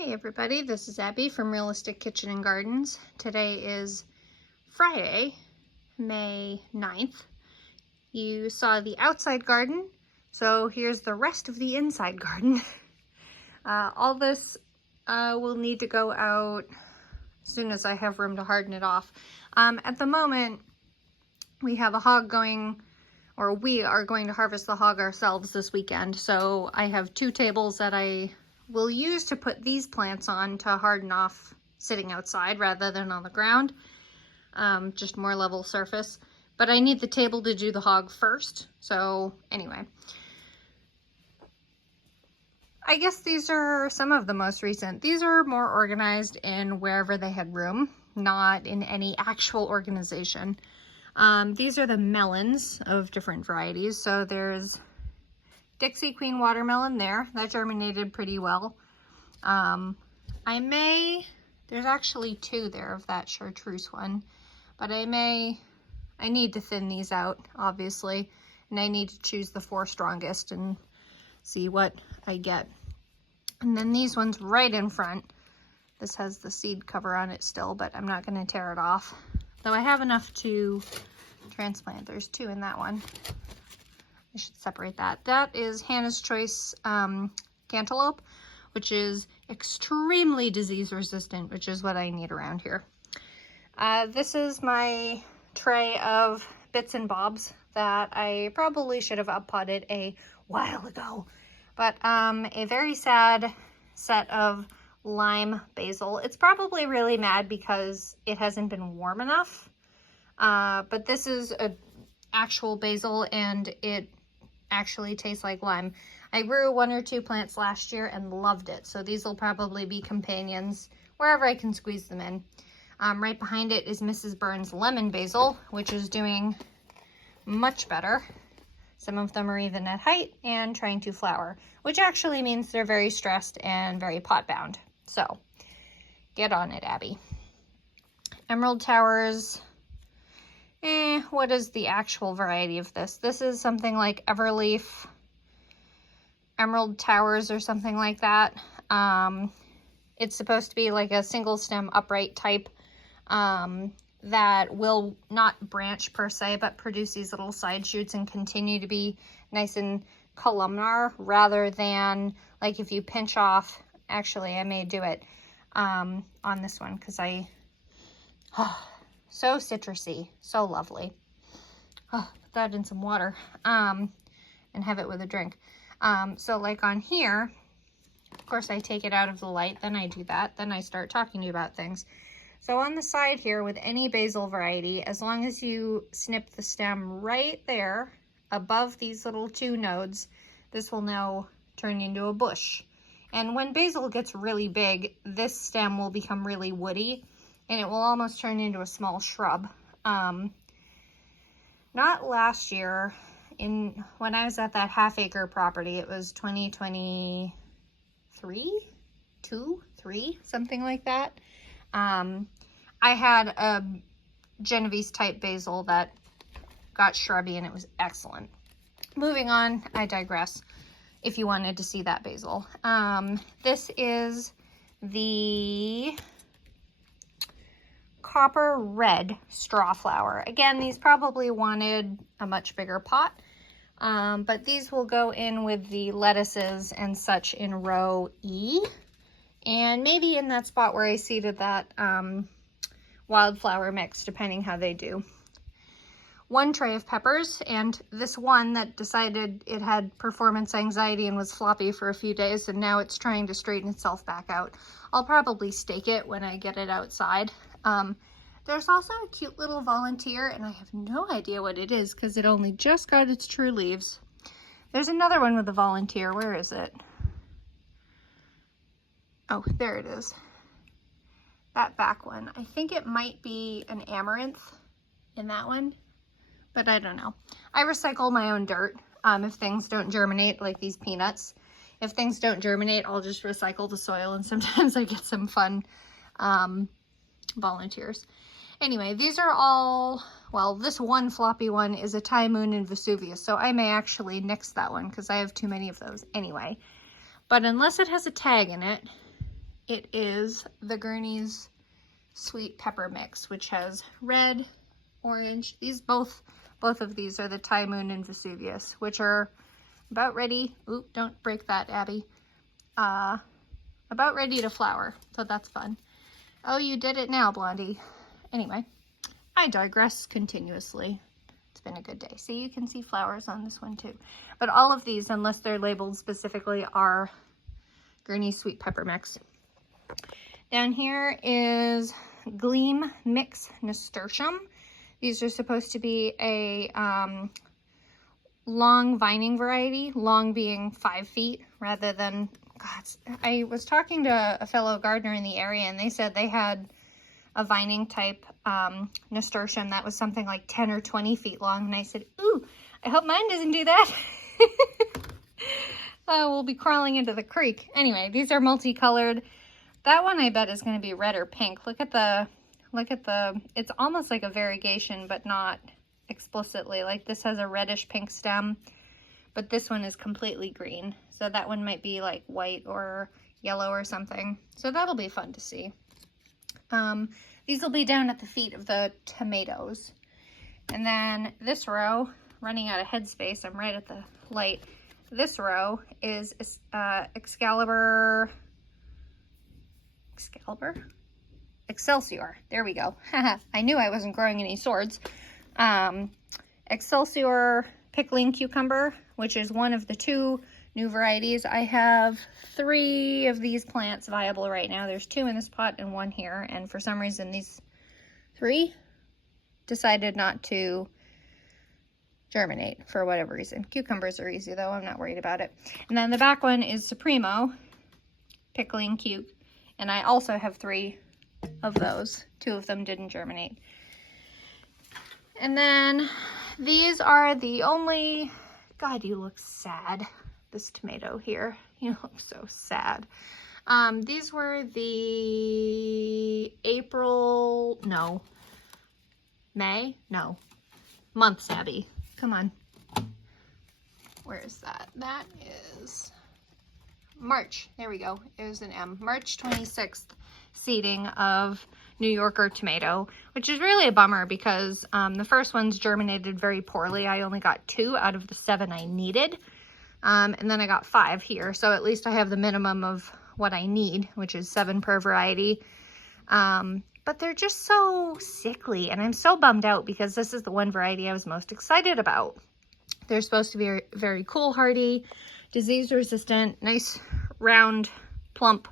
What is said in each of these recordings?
Hey everybody, this is Abby from Realistic Kitchen and Gardens. Today is Friday, May 9th. You saw the outside garden, so here's the rest of the inside garden. All this will need to go out as soon as I have room to harden it off. At the moment, we have a hog going, or we are going to harvest the hog ourselves this weekend, so I have two tables that I will use to put these plants on to harden off sitting outside rather than on the ground, just more level surface. But I need the table to do the hog first. So anyway, I guess these are some of the most recent. These are more organized in wherever they had room, not in any actual organization. These are the melons of different varieties. So there's Dixie Queen watermelon there. That germinated pretty well. There's actually two there of that chartreuse one, but I need to thin these out, obviously, and I need to choose the 4 strongest and see what I get. And then these ones right in front. This has the seed cover on it still, but I'm not going to tear it off. Though I have enough to transplant. There's 2 in that one. I should separate that. That is Hannah's Choice cantaloupe, which is extremely disease resistant, which is what I need around here. This is my tray of bits and bobs that I probably should have up-potted a while ago. But a very sad set of lime basil. It's probably really mad because it hasn't been warm enough. But this is an actual basil and it actually tastes like lime. I grew 1 or 2 plants last year and loved it, so these will probably be companions wherever I can squeeze them in. Right behind it is Mrs. Burns' lemon basil, which is doing much better. Some of them are even at height and trying to flower, which actually means they're very stressed and very pot bound. So get on it, Abby. Emerald Towers. What is the actual variety of this? This is something like Everleaf Emerald Towers or something like that. It's supposed to be like a single stem upright type that will not branch per se, but produce these little side shoots and continue to be nice and columnar rather than like if you pinch off. Actually, I may do it on this one because so citrusy, so lovely. Put that in some water and have it with a drink. So like on here, of course I take it out of the light, then I do that, then I start talking to you about things. So on the side here with any basil variety, as long as you snip the stem right there above these little 2 nodes, this will now turn into a bush. And when basil gets really big, this stem will become really woody and it will almost turn into a small shrub. Not last year, when I was at that half-acre property, it was 2023, 3, something like that. I had a Genovese type basil that got shrubby and it was excellent. Moving on, I digress. If you wanted to see that basil, this is the copper red straw flower. Again, these probably wanted a much bigger pot, but these will go in with the lettuces and such in row E, and maybe in that spot where I seeded that wildflower mix, depending how they do. 1 tray of peppers, and this one that decided it had performance anxiety and was floppy for a few days, and now it's trying to straighten itself back out. I'll probably stake it when I get it outside. There's also a cute little volunteer, and I have no idea what it is because it only just got its true leaves. There's another one with a volunteer. Where is it? Oh, there it is. That back one. I think it might be an amaranth in that one, but I don't know. I recycle my own dirt if things don't germinate, like these peanuts. If things don't germinate, I'll just recycle the soil, and sometimes I get some fun volunteers. Anyway, these are all, well, this one floppy one is a Thai Moon and Vesuvius, so I may actually nix that one because I have too many of those anyway. But unless it has a tag in it, it is the Gurney's Sweet Pepper Mix, which has red, orange. These both of these are the Thai Moon and Vesuvius, which are about ready. Oop, don't break that, Abby. About ready to flower, so that's fun. Oh, you did it now, Blondie. Anyway, I digress continuously. It's been a good day. See, you can see flowers on this one too. But all of these, unless they're labeled specifically, are Gurney Sweet Pepper Mix. Down here is Gleam Mix Nasturtium. These are supposed to be a long vining variety, long being 5 feet rather than, God, I was talking to a fellow gardener in the area and they said they had a vining type nasturtium that was something like 10 or 20 feet long. And I said, ooh, I hope mine doesn't do that. We'll be crawling into the creek. Anyway, these are multicolored. That one I bet is going to be red or pink. Look at the, it's almost like a variegation, but not explicitly. Like this has a reddish pink stem, but this one is completely green. So that one might be like white or yellow or something. So that'll be fun to see. These will be down at the feet of the tomatoes. And then this row, running out of headspace, I'm right at the light. This row is Excelsior. There we go. I knew I wasn't growing any swords. Excelsior pickling cucumber, which is one of the 2 new varieties. I have 3 of these plants viable right now. There's 2 in this pot and 1 here. And for some reason, these 3 decided not to germinate for whatever reason. Cucumbers are easy though. I'm not worried about it. And then the back one is Supremo pickling cuke. And I also have 3 of those. 2 of them didn't germinate. And then these are the only, God, you look sad. This tomato here, you look so sad. These were the months, Abby. Come on. Where is that? That is March. There we go. It was an M. March 26th seeding of New Yorker tomato, which is really a bummer because the first ones germinated very poorly. I only got 2 out of the 7 I needed. And then I got 5 here. So at least I have the minimum of what I need, which is 7 per variety. But they're just so sickly and I'm so bummed out because this is the one variety I was most excited about. They're supposed to be very cool hardy, disease resistant, nice round, plump,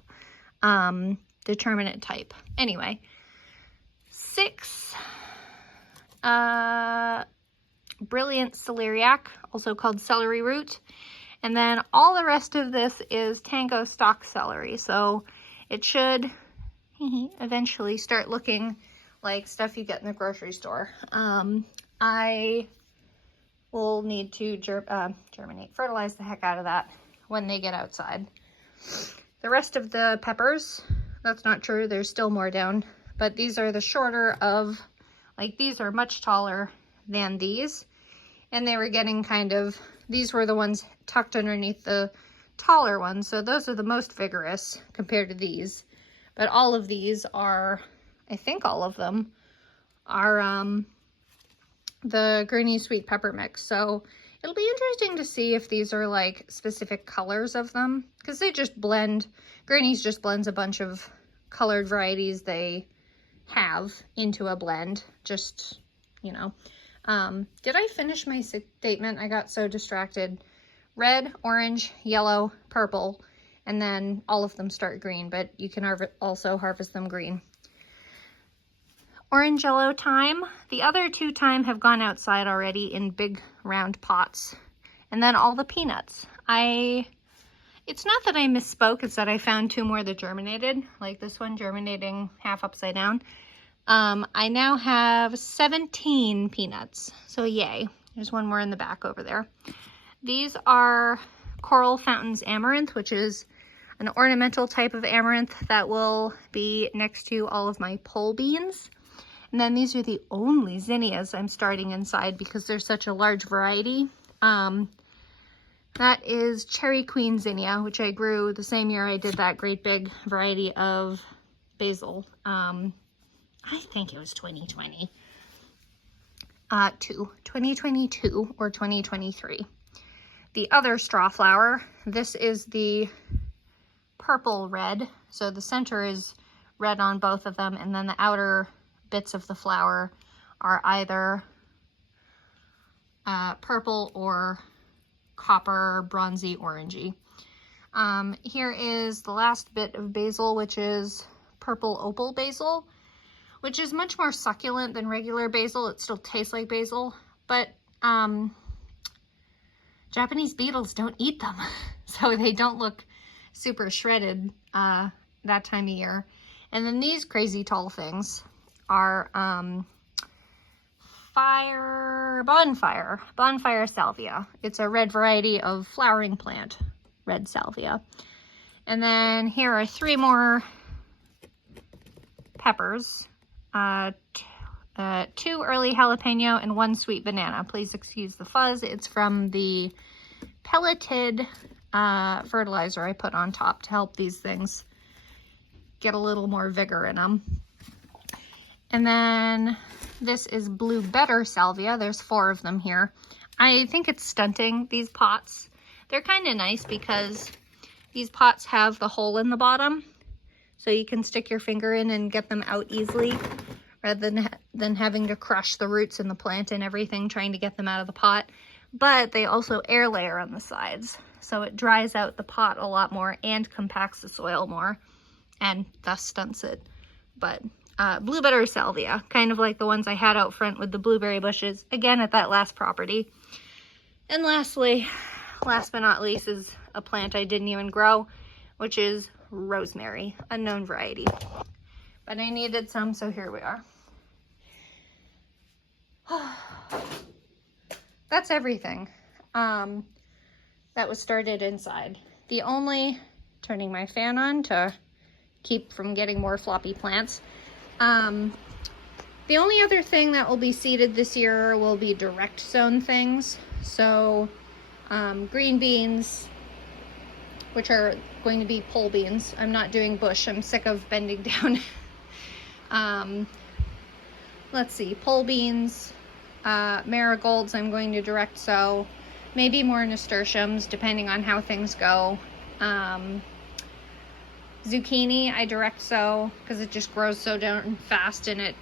determinate type. Anyway, 6 brilliant celeriac, also called celery root. And then all the rest of this is Tango stock celery. So it should eventually start looking like stuff you get in the grocery store. I will need to fertilize the heck out of that when they get outside. The rest of the peppers, that's not true. There's still more down, but these are the shorter of, like these are much taller than these. And they were getting kind of, these were the ones tucked underneath the taller ones. So those are the most vigorous compared to these. But all of these are, I think all of them are the Gurney Sweet Pepper Mix. So it'll be interesting to see if these are like specific colors of them, because they just blend. Gurney's just blends a bunch of colored varieties they have into a blend, just, you know. Did I finish my statement? I got so distracted. Red, orange, yellow, purple, and then all of them start green, but you can also harvest them green. Orange, yellow thyme. The other 2 thyme have gone outside already in big round pots. And then all the peanuts. It's not that I misspoke, it's that I found 2 more that germinated, like this one germinating half upside down. I now have 17 peanuts, so yay. There's 1 more in the back over there. These are Coral Fountains Amaranth, which is an ornamental type of amaranth that will be next to all of my pole beans. And then these are the only zinnias I'm starting inside because there's such a large variety. That is Cherry Queen Zinnia, which I grew the same year I did that great big variety of basil. I think it was 2022 or 2023. The other straw flower, this is the purple red. So the center is red on both of them, and then the outer bits of the flower are either purple or copper, bronzy, orangey. Here is the last bit of basil, which is purple opal basil, which is much more succulent than regular basil. It still tastes like basil, but Japanese beetles don't eat them, so they don't look super shredded that time of year. And then these crazy tall things are bonfire salvia. It's a red variety of flowering plant, red salvia. And then here are 3 more peppers, 2 early jalapeno and 1 sweet banana. Please excuse the fuzz. It's from the pelleted fertilizer I put on top to help these things get a little more vigor in them. And then this is blue better salvia. There's 4 of them here. I think it's stunting, these pots. They're kind of nice because these pots have the hole in the bottom, so you can stick your finger in and get them out easily, rather than having to crush the roots in the plant and everything trying to get them out of the pot. But they also air layer on the sides, so it dries out the pot a lot more and compacts the soil more, and thus stunts it. But blue better salvia, kind of like the ones I had out front with the blueberry bushes, again at that last property. And lastly, last but not least, is a plant I didn't even grow, which is rosemary, unknown variety. But I needed some, so here we are. That's everything that was started inside. The only, turning my fan on to keep from getting more floppy plants. The only other thing that will be seeded this year will be direct sown things. So green beans, which are going to be pole beans. I'm not doing bush. I'm sick of bending down. Let's see, pole beans, marigolds I'm going to direct sow, maybe more nasturtiums depending on how things go. Zucchini I direct sow because it just grows so darn fast and it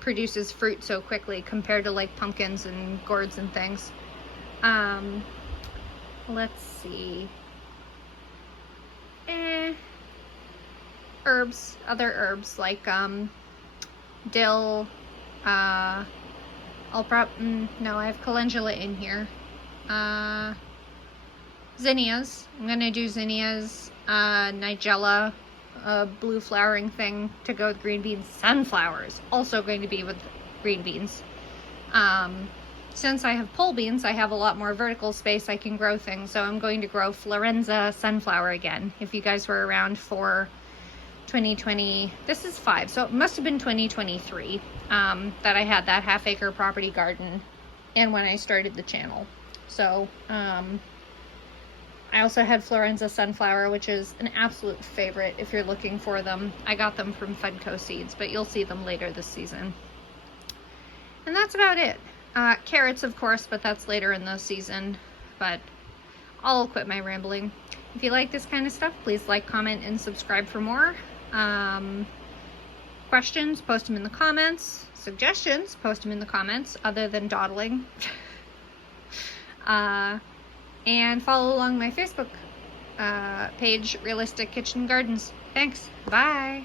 produces fruit so quickly compared to like pumpkins and gourds and things. Let's see. Herbs, other herbs like dill. No, I have calendula in here. Zinnias. I'm gonna do zinnias. Nigella, a blue flowering thing to go with green beans. Sunflowers, also going to be with green beans. Since I have pole beans, I have a lot more vertical space I can grow things, so I'm going to grow Florenza sunflower again. If you guys were around for 2020, this is 5, so it must have been 2023 that I had that half-acre property garden and when I started the channel. So I also had Florenza sunflower, which is an absolute favorite if you're looking for them. I got them from Fedco Seeds, but you'll see them later this season. And that's about it. Carrots, of course, but that's later in the season. But I'll quit my rambling. If you like this kind of stuff, please like, comment, and subscribe for more. Questions, post them in the comments. Suggestions, post them in the comments, other than dawdling. And follow along my Facebook page, Realistic Kitchen Gardens. Thanks. Bye.